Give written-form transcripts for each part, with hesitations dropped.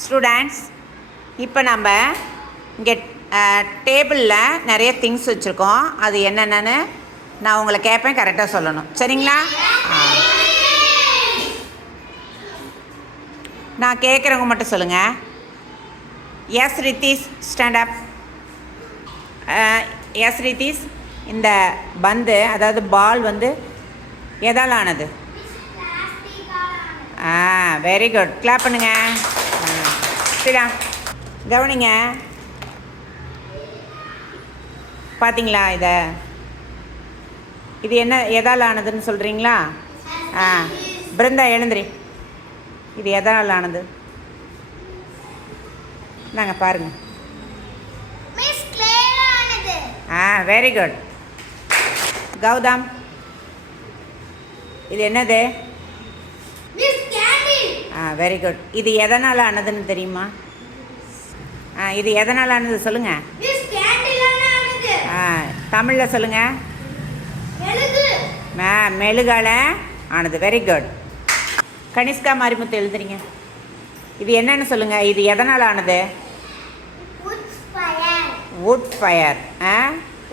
Students, இப்போ நம்ம இங்கே டேபிளில் நிறைய திங்ஸ் வச்சுருக்கோம். அது என்னென்னு நான் உங்களை கேட்பேன், கரெக்டாக சொல்லணும். சரிங்களா? நான் கேட்குறவங்க மட்டும் சொல்லுங்கள். Yes Ritheesh, stand up. Yes Ritheesh, இந்த பந்து அதாவது பால் வந்து எதால் ஆனது? வெரி குட், கிளாப் பண்ணுங்க. சரிடா, கவனிங்க. பார்த்தீங்களா இது என்ன எதால் ஆனதுன்னு சொல்கிறீங்களா? பிருந்தா எழுந்திரி. இது எதால் ஆனது? நாங்கள் பாருங்கள். Very good. கௌதம், இது என்னது? Very good. இது எதனால் ஆனதுன்னு தெரியுமா? இது எதனால் ஆனது சொல்லுங்கள். தமிழில் சொல்லுங்கள். மெழுகால ஆனது. Very good. கனிஷ்கா மாரிமுத்து எழுதுறீங்க. இது என்னன்னு சொல்லுங்கள். இது எதனால் ஆனது? Would fire.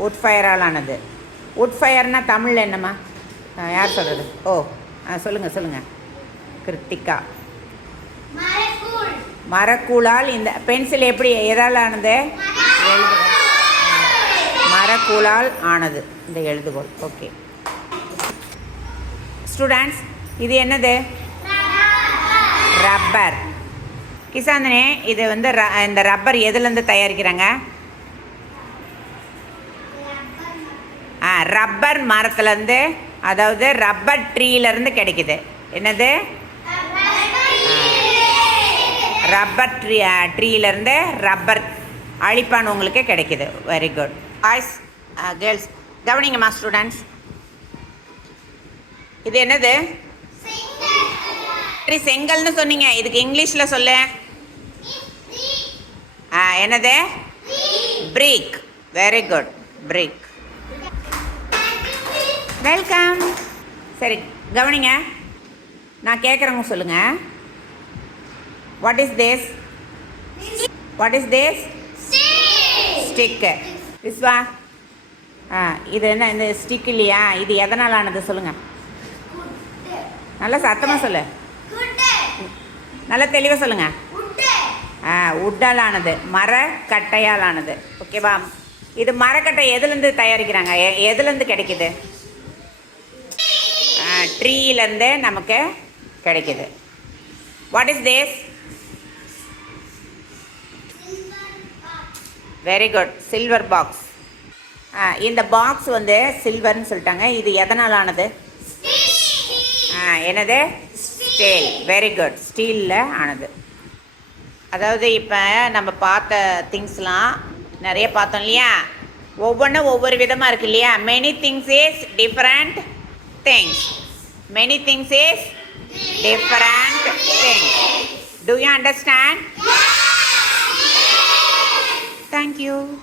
வுட் ஃபயரால் ஆனது. வுட் ஃபயர்னால் தமிழில் என்னம்மா? யார் சொல்கிறது? சொல்லுங்கள் சொல்லுங்கள். கிருத்திகா. மரக்கூழால். இந்த பென்சில் எப்படி எதால் ஆனது? மரக்கூழால் ஆனது இந்த எழுதுகோள். ஓகே ஸ்டூடெண்ட்ஸ், இது என்னது? ரப்பர். கிசாந்தனே, இது வந்து இந்த ரப்பர் எதுலேருந்து தயாரிக்கிறாங்க? ரப்பர் மரத்துலேருந்து, அதாவது ரப்பர் ட்ரீலேருந்து கிடைக்குது. என்னது? ரப்பர் ட்ரீலேருந்து ரப்பர் அழிப்பான் உங்களுக்கு கிடைக்குது. Very good. பாய்ஸ், கேர்ள்ஸ், கவனிங்கம்மா ஸ்டூடெண்ட்ஸ். இது என்னது? சரி, செங்கல்னு சொன்னீங்க. இதுக்கு இங்கிலீஷில் சொல்லு. என்னது? Brick. Very good, brick. Welcome. சரி, கவனிங்க. நான் கேட்குறவங்க சொல்லுங்கள். What is this? What is this? Stick. Vishwa, இது என்ன? இந்த ஸ்டிக் இல்லையா? இது எதனால் ஆனது சொல்லுங்கள். நல்லா சத்தமாக சொல்லு. நல்லா தெளிவாக சொல்லுங்கள். உட்டால் ஆனது. மரக்கட்டையால் ஆனது. ஓகேவா? இது மரக்கட்டை எதுலேருந்து தயாரிக்கிறாங்க? எதுலேருந்து கிடைக்குது? ட்ரீலேருந்து நமக்கு கிடைக்குது. What is this? Very good, silver box. இந்த பாக்ஸ் வந்து சில்வர்னு சொல்லிட்டாங்க. இது எதனால் ஆனது? என்னது? ஸ்டீல். வெரி குட், ஸ்டீலில் ஆனது. அதாவது இப்போ நம்ம பார்த்த திங்ஸ்லாம் நிறைய பார்த்தோம் இல்லையா? ஒவ்வொன்றும் ஒவ்வொரு விதமாக இருக்குது இல்லையா? Many things is different things. Many things is different things. Do you understand? Thank you.